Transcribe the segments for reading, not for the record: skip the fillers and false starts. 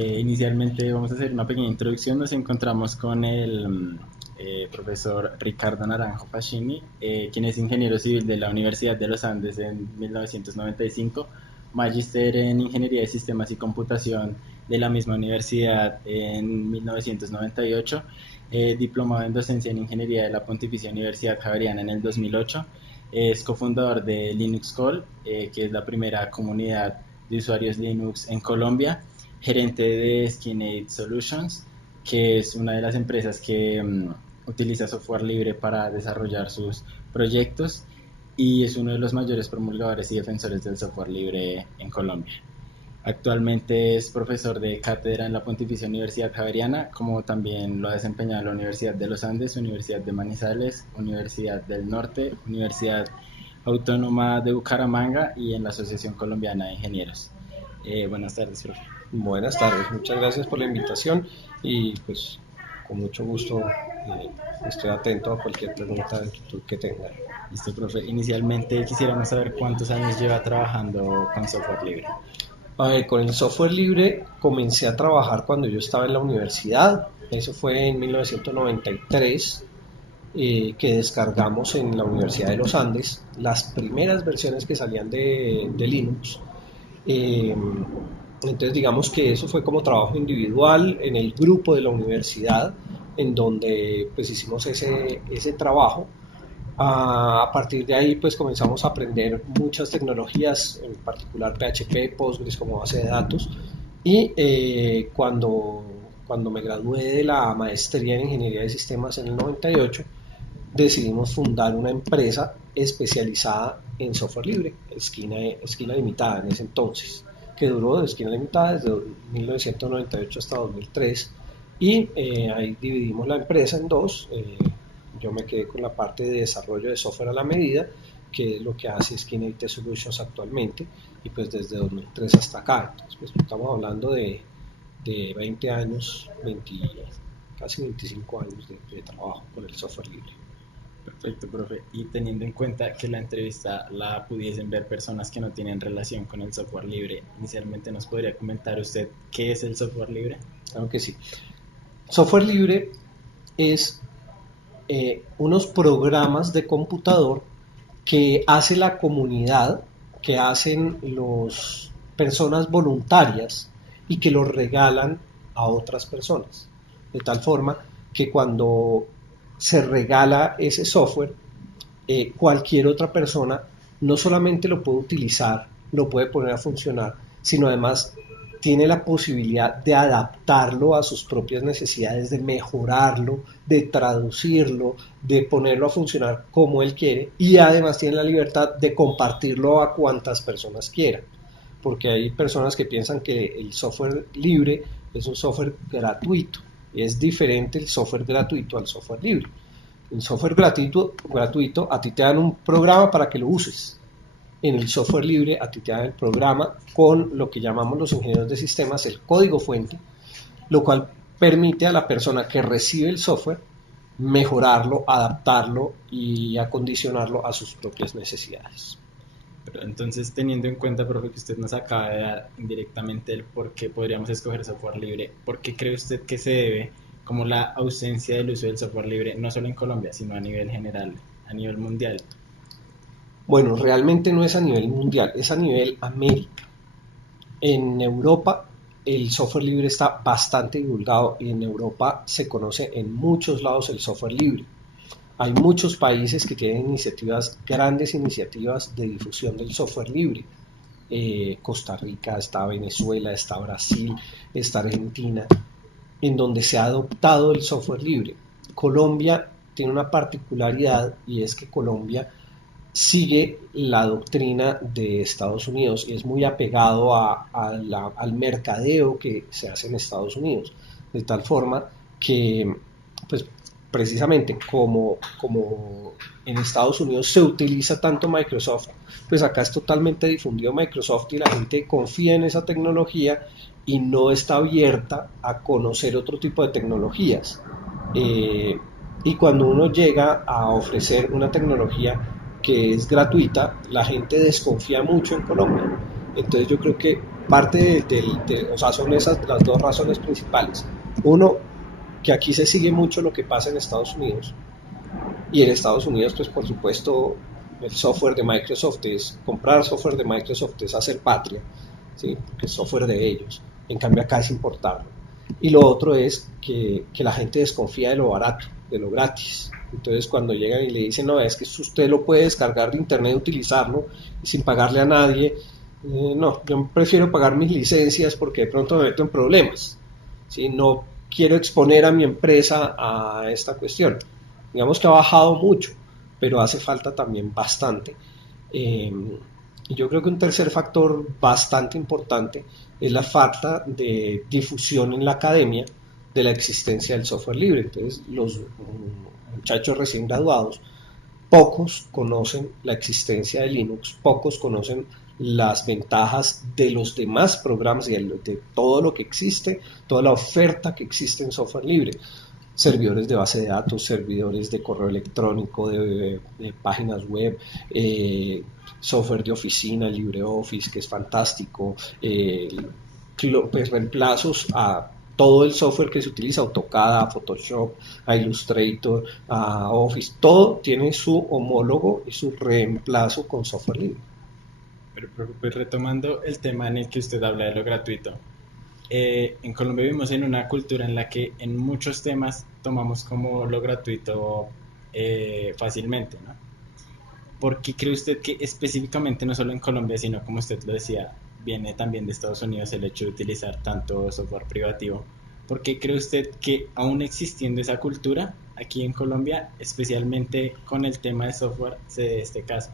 Inicialmente vamos a hacer una pequeña introducción. Nos encontramos con el profesor Ricardo Naranjo Fascini, quien es ingeniero civil de la Universidad de los Andes en 1995, magíster en Ingeniería de Sistemas y Computación de la misma universidad en 1998, diplomado en Docencia en Ingeniería de la Pontificia Universidad Javeriana en el 2008, es cofundador de Linux Call, que es la primera comunidad de usuarios Linux en Colombia, gerente de Skinade Solutions, que es una de las empresas que utiliza software libre para desarrollar sus proyectos y es uno de los mayores promulgadores y defensores del software libre en Colombia. Actualmente es profesor de cátedra en la Pontificia Universidad Javeriana, como también lo ha desempeñado en la Universidad de los Andes, Universidad de Manizales, Universidad del Norte, Universidad Autónoma de Bucaramanga y en la Asociación Colombiana de Ingenieros. Buenas tardes, profe. Buenas tardes, muchas gracias por la invitación y pues con mucho gusto estoy atento a cualquier pregunta de inquietud que tengan. Listo, profe. Inicialmente quisiéramos saber cuántos años lleva trabajando con software libre. Con el software libre comencé a trabajar cuando yo estaba en la universidad, eso fue en 1993, que descargamos en la Universidad de los Andes las primeras versiones que salían de Linux. Entonces digamos que eso fue como trabajo individual en el grupo de la universidad en donde pues hicimos ese trabajo. A partir de ahí pues comenzamos a aprender muchas tecnologías, en particular PHP, Postgres como base de datos y cuando me gradué de la maestría en Ingeniería de Sistemas en el 98 decidimos fundar una empresa especializada en software libre, Esquina Limitada en ese entonces, que duró de Esquina Limitada desde 1998 hasta 2003 y ahí dividimos la empresa en dos. Yo me quedé con la parte de desarrollo de software a la medida, que es lo que hace Esquina IT Solutions actualmente, y pues desde 2003 hasta acá. Entonces, pues estamos hablando de 20 años, casi 25 años de trabajo con el software libre. Perfecto, profe. Y teniendo en cuenta que la entrevista la pudiesen ver personas que no tienen relación con el software libre, inicialmente nos podría comentar usted qué es el software libre. Claro que sí. Software libre es unos programas de computador que hace la comunidad, que hacen las personas voluntarias y que los regalan a otras personas. De tal forma que cuando se regala ese software, cualquier otra persona no solamente lo puede utilizar, lo puede poner a funcionar, sino además tiene la posibilidad de adaptarlo a sus propias necesidades, de mejorarlo, de traducirlo, de ponerlo a funcionar como él quiere y además tiene la libertad de compartirlo a cuantas personas quiera. Porque hay personas que piensan que el software libre es un software gratuito. Es diferente el software gratuito al software libre. El software gratuito a ti te dan un programa para que lo uses. En el software libre a ti te dan el programa con lo que llamamos los ingenieros de sistemas el código fuente, lo cual permite a la persona que recibe el software mejorarlo, adaptarlo y acondicionarlo a sus propias necesidades. Pero entonces, teniendo en cuenta, profe, que usted nos acaba de dar indirectamente el por qué podríamos escoger software libre, ¿por qué cree usted que se debe como la ausencia del uso del software libre, no solo en Colombia, sino a nivel general, a nivel mundial? Bueno, realmente no es a nivel mundial, es a nivel América. En Europa el software libre está bastante divulgado y en Europa se conoce en muchos lados el software libre. Hay muchos países que tienen iniciativas, grandes iniciativas de difusión del software libre. Costa Rica, está Venezuela, está Brasil, está Argentina, en donde se ha adoptado el software libre. Colombia tiene una particularidad y es que Colombia sigue la doctrina de Estados Unidos y es muy apegado al mercadeo que se hace en Estados Unidos, de tal forma que pues precisamente como en Estados Unidos se utiliza tanto Microsoft, pues acá es totalmente difundido Microsoft y la gente confía en esa tecnología y no está abierta a conocer otro tipo de tecnologías. Y cuando uno llega a ofrecer una tecnología que es gratuita, la gente desconfía mucho en Colombia. Entonces yo creo que o sea, son esas las dos razones principales. Uno, que aquí se sigue mucho lo que pasa en Estados Unidos, y en Estados Unidos, pues por supuesto, el software de Microsoft es, comprar software de Microsoft es hacer patria, ¿sí? Porque es software de ellos. En cambio acá es importarlo. Y lo otro es que la gente desconfía de lo barato, de lo gratis. Entonces cuando llegan y le dicen, no, es que usted lo puede descargar de internet y utilizarlo y sin pagarle a nadie, no, yo prefiero pagar mis licencias porque de pronto me meto en problemas. ¿Sí? No quiero exponer a mi empresa a esta cuestión. Digamos que ha bajado mucho, pero hace falta también bastante. Eh, y yo creo que un tercer factor bastante importante es la falta de difusión en la academia de la existencia del software libre. Entonces, los muchachos recién graduados, pocos conocen la existencia de Linux, pocos conocen las ventajas de los demás programas y de todo lo que existe, toda la oferta que existe en software libre. Servidores de base de datos, servidores de correo electrónico, de páginas web, software de oficina, LibreOffice, que es fantástico, pues reemplazos a todo el software que se utiliza, AutoCAD, a Photoshop, a Illustrator, a Office, todo tiene su homólogo y su reemplazo con software libre. Pero pues retomando el tema en el que usted habla de lo gratuito, en Colombia vivimos en una cultura en la que en muchos temas tomamos como lo gratuito fácilmente, ¿no? ¿Por qué cree usted que específicamente, no solo en Colombia, sino como usted lo decía, viene también de Estados Unidos el hecho de utilizar tanto software privativo? ¿Por qué cree usted que aún existiendo esa cultura, aquí en Colombia, especialmente con el tema de software, se dé este caso?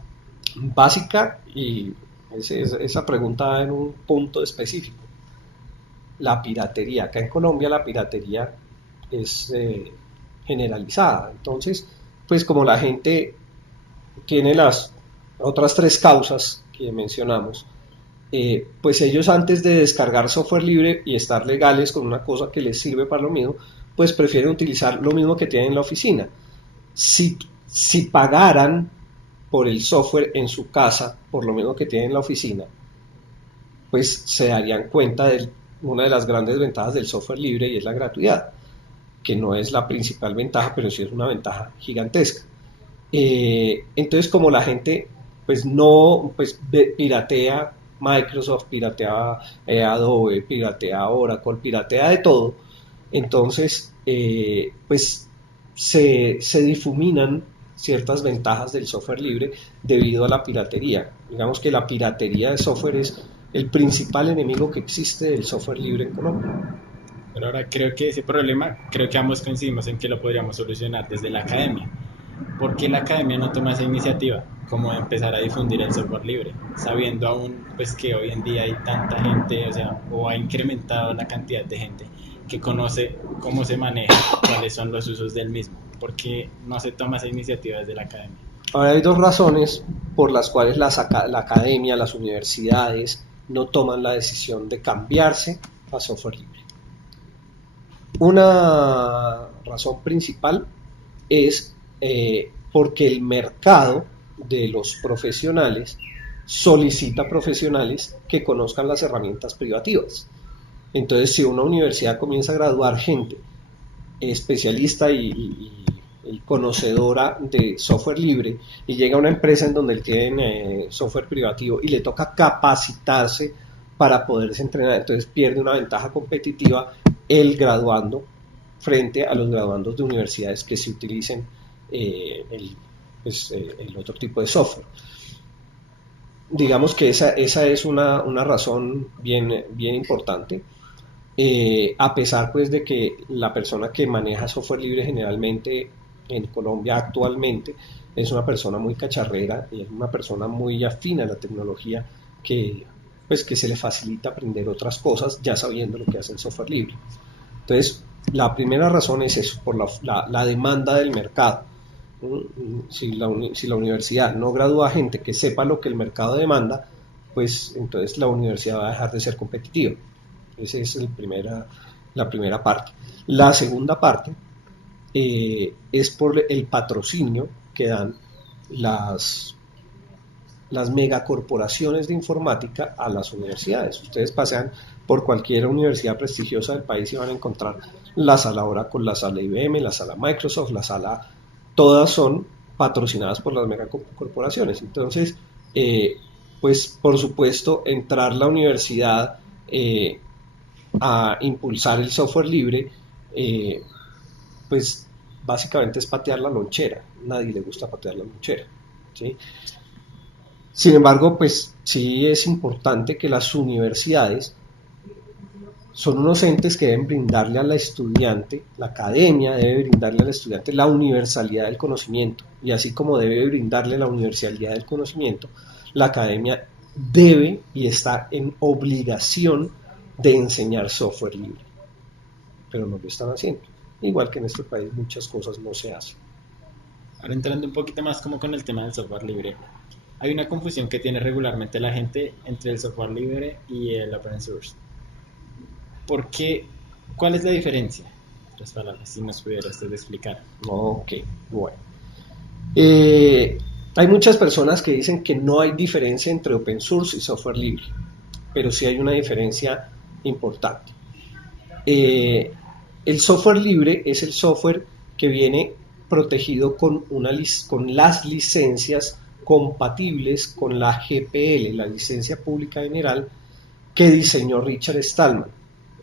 Básica y esa pregunta en un punto específico. La piratería. Acá en Colombia la piratería es generalizada. Entonces, pues como la gente tiene las otras tres causas que mencionamos, pues ellos antes de descargar software libre y estar legales con una cosa que les sirve para lo mismo, pues prefieren utilizar lo mismo que tienen en la oficina. Si pagaran por el software en su casa, por lo mismo que tienen en la oficina, pues se darían cuenta de una de las grandes ventajas del software libre y es la gratuidad, que no es la principal ventaja, pero sí es una ventaja gigantesca. Entonces, como la gente pues no pues piratea Microsoft, piratea Adobe, piratea Oracle, piratea de todo, entonces pues se difuminan ciertas ventajas del software libre debido a la piratería. Digamos que la piratería de software es el principal enemigo que existe del software libre en Colombia. Pero ahora creo que ese problema, creo que ambos coincidimos en que lo podríamos solucionar desde la academia. ¿Por qué la academia no toma esa iniciativa? Como de empezar a difundir el software libre, sabiendo aún pues que hoy en día hay tanta gente, o sea, o ha incrementado la cantidad de gente que conoce cómo se maneja, cuáles son los usos del mismo. ¿Por qué no se toma esa iniciativa desde la academia? Ahora hay dos razones por las cuales la academia, las universidades no toman la decisión de cambiarse a software libre. Una razón principal es porque el mercado de los profesionales solicita profesionales que conozcan las herramientas privativas. Entonces, si una universidad comienza a graduar gente especialista y conocedora de software libre y llega a una empresa en donde tienen software privativo y le toca capacitarse para poderse entrenar, entonces pierde una ventaja competitiva el graduando frente a los graduandos de universidades que se utilicen el otro tipo de software. Digamos que esa es una razón bien importante. A pesar pues de que la persona que maneja software libre generalmente en Colombia actualmente es una persona muy cacharrera y es una persona muy afina a la tecnología que pues que se le facilita aprender otras cosas ya sabiendo lo que hace el software libre. Entonces, la primera razón es eso, por la demanda del mercado. Si la universidad no gradúa gente que sepa lo que el mercado demanda, pues entonces la universidad va a dejar de ser competitiva. Esa es la primera parte. La segunda parte es por el patrocinio que dan las las megacorporaciones de informática a las universidades. Ustedes pasean por cualquier universidad prestigiosa del país y van a encontrar la sala Oracle, la sala IBM, la sala Microsoft, la sala, todas son patrocinadas por las megacorporaciones. Entonces, pues por supuesto, entrar la universidad a impulsar el software libre, pues básicamente es patear la lonchera. Nadie le gusta patear la lonchera, ¿sí? Sin embargo, pues sí es importante que las universidades son unos entes que deben brindarle al estudiante, la academia debe brindarle al estudiante la universalidad del conocimiento, y así como debe brindarle la universalidad del conocimiento, la academia debe y está en obligación de enseñar software libre, pero no lo están haciendo, igual que en este país muchas cosas no se hacen. Ahora entrando un poquito más como con el tema del software libre, hay una confusión que tiene regularmente la gente entre el software libre y el open source. ¿Por qué? ¿Cuál es la diferencia? En otras palabras, si nos pudiera usted explicar. Ok, bueno. Hay muchas personas que dicen que no hay diferencia entre open source y software libre, pero sí hay una diferencia importante. El software libre es el software que viene protegido con las licencias compatibles con la GPL, la licencia pública general que diseñó Richard Stallman.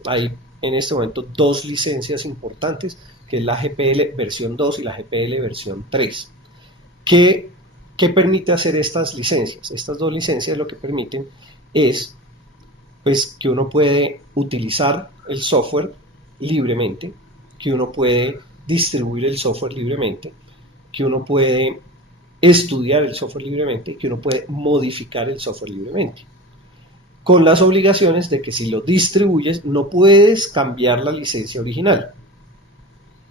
Hay en este momento dos licencias importantes, que es la GPL versión 2 y la GPL versión 3. ¿Qué permite hacer estas licencias? Estas dos licencias lo que permiten es pues, que uno puede utilizar el software libremente, que uno puede distribuir el software libremente, que uno puede estudiar el software libremente, que uno puede modificar el software libremente, con las obligaciones de que si lo distribuyes no puedes cambiar la licencia original.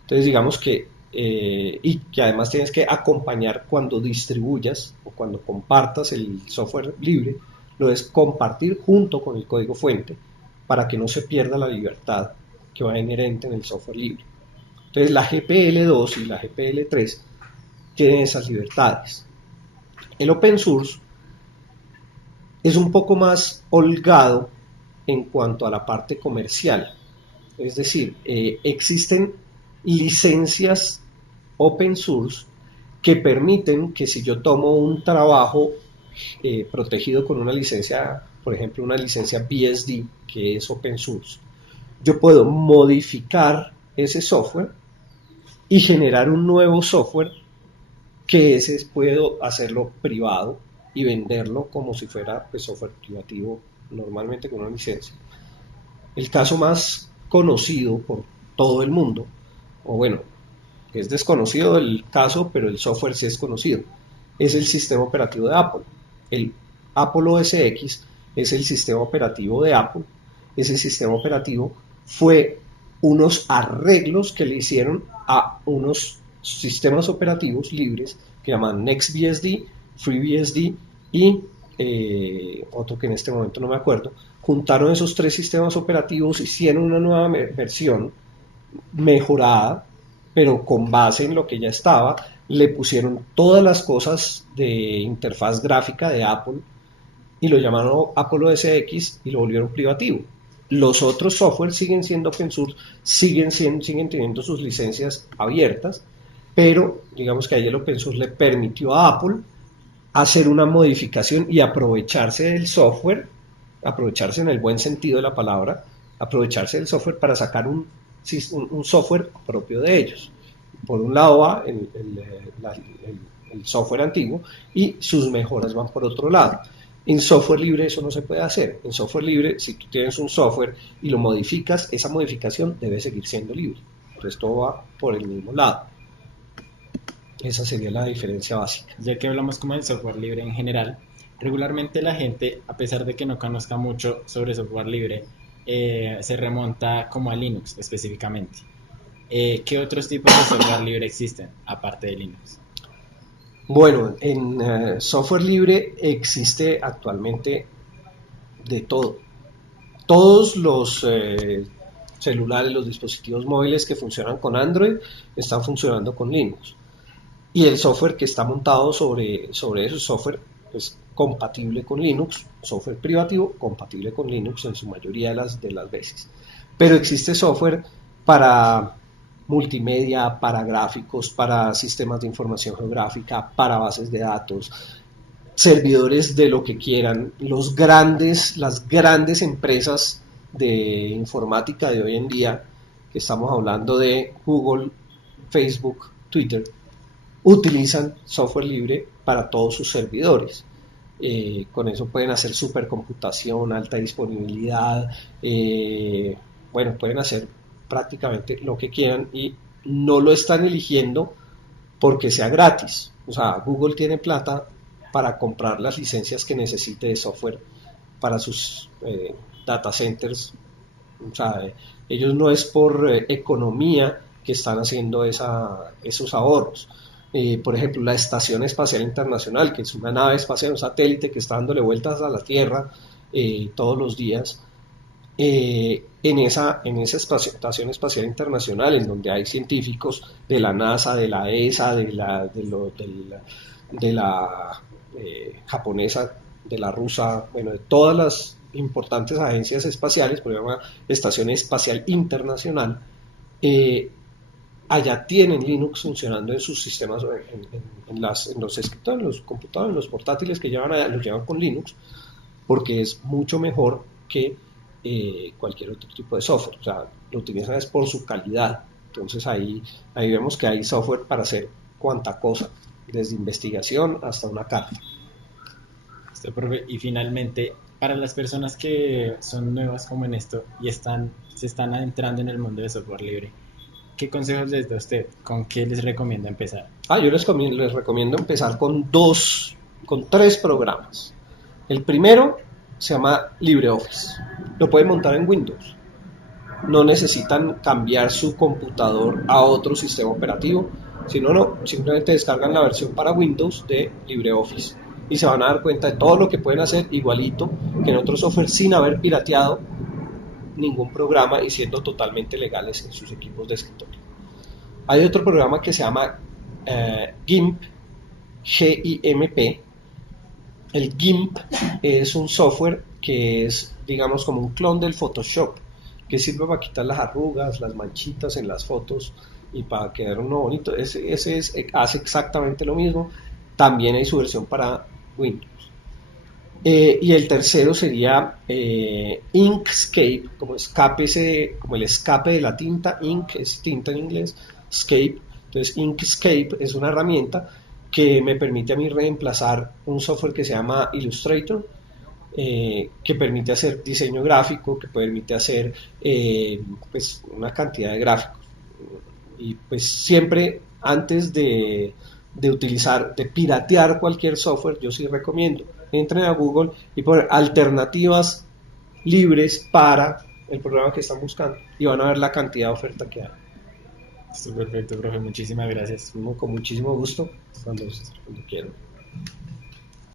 Entonces digamos que, y que además tienes que acompañar cuando distribuyas o cuando compartas el software libre, lo debes compartir junto con el código fuente para que no se pierda la libertad que va inherente en el software libre. Entonces la GPL2 y la GPL3 tienen esas libertades. El open source es un poco más holgado en cuanto a la parte comercial, es decir, existen licencias open source que permiten que si yo tomo un trabajo protegido con una licencia, por ejemplo una licencia BSD, que es open source, yo puedo modificar ese software y generar un nuevo software que ese puedo hacerlo privado y venderlo como si fuera pues, software privativo, normalmente con una licencia. El caso más conocido por todo el mundo, o bueno, es desconocido el caso, pero el software sí es conocido, es el sistema operativo de Apple. El Apple OS X es el sistema operativo de Apple. Ese sistema operativo fue unos arreglos que le hicieron a unos sistemas operativos libres que llaman NextBSD, FreeBSD y otro que en este momento no me acuerdo. Juntaron esos tres sistemas operativos, hicieron una nueva versión mejorada, pero con base en lo que ya estaba, le pusieron todas las cosas de interfaz gráfica de Apple y lo llamaron Apple OS X y lo volvieron privativo. Los otros software siguen siendo open source, siguen teniendo sus licencias abiertas, pero digamos que ahí el open source le permitió a Apple hacer una modificación y aprovecharse del software, aprovecharse en el buen sentido de la palabra, aprovecharse del software para sacar un software propio de ellos. Por un lado va el software antiguo y sus mejoras van por otro lado. En software libre eso no se puede hacer. En software libre, si tú tienes un software y lo modificas, esa modificación debe seguir siendo libre. Entonces todo va por el mismo lado. Esa sería la diferencia básica. Ya que hablamos como del software libre en general, regularmente la gente, a pesar de que no conozca mucho sobre software libre, se remonta como a Linux específicamente. ¿Qué otros tipos de software libre existen aparte de Linux? Bueno, en software libre existe actualmente de todo. Todos los celulares, los dispositivos móviles que funcionan con Android están funcionando con Linux. Y el software que está montado sobre ese software, pues compatible con Linux, software privativo compatible con Linux en su mayoría de las veces. Pero existe software para multimedia, para gráficos, para sistemas de información geográfica, para bases de datos, servidores de lo que quieran. Las grandes empresas de informática de hoy en día, que estamos hablando de Google, Facebook, Twitter, utilizan software libre para todos sus servidores. Con eso pueden hacer supercomputación, alta disponibilidad, bueno, pueden hacer prácticamente lo que quieran y no lo están eligiendo porque sea gratis. O sea, Google tiene plata para comprar las licencias que necesite de software para sus data centers. O sea, ellos no es por economía que están haciendo esos ahorros. Por ejemplo, la Estación Espacial Internacional, que es una nave espacial, un satélite que está dándole vueltas a la Tierra todos los días, en esa Estación Espacial Internacional, en donde hay científicos de la NASA, de la ESA, de la japonesa, de la rusa, bueno, de todas las importantes agencias espaciales, por ejemplo, Estación Espacial Internacional, allá tienen Linux funcionando en sus sistemas, en los escritorios, en los computadores, en los portátiles que llevan allá, los llevan con Linux, porque es mucho mejor que cualquier otro tipo de software. O sea, lo utilizan es por su calidad. Entonces ahí vemos que hay software para hacer cuanta cosa, desde investigación hasta una carta. Y finalmente, para las personas que son nuevas como en esto y se están adentrando en el mundo de software libre, ¿qué consejos les da usted? ¿Con qué les recomienda empezar? Yo les recomiendo empezar con tres programas. El primero se llama LibreOffice. Lo pueden montar en Windows. No necesitan cambiar su computador a otro sistema operativo, sino simplemente descargan la versión para Windows de LibreOffice y se van a dar cuenta de todo lo que pueden hacer igualito que en otro software sin haber pirateado ningún programa y siendo totalmente legales en sus equipos de escritorio. Hay otro programa que se llama GIMP, G-I-M-P. El GIMP es un software que es, digamos, como un clon del Photoshop, que sirve para quitar las arrugas, las manchitas en las fotos y para quedar uno bonito. Ese hace exactamente lo mismo. También hay su versión para Windows. Y el tercero sería Inkscape, como el escape de la tinta. Ink es tinta en inglés, Scape. Entonces Inkscape es una herramienta que me permite a mí reemplazar un software que se llama Illustrator, que permite hacer diseño gráfico, que permite hacer pues una cantidad de gráficos. Y pues siempre antes de piratear cualquier software, yo sí recomiendo, entren a Google y poner alternativas libres para el programa que están buscando y van a ver la cantidad de oferta que hay. Perfecto, profe, muchísimas gracias. Con muchísimo gusto, cuando quieran.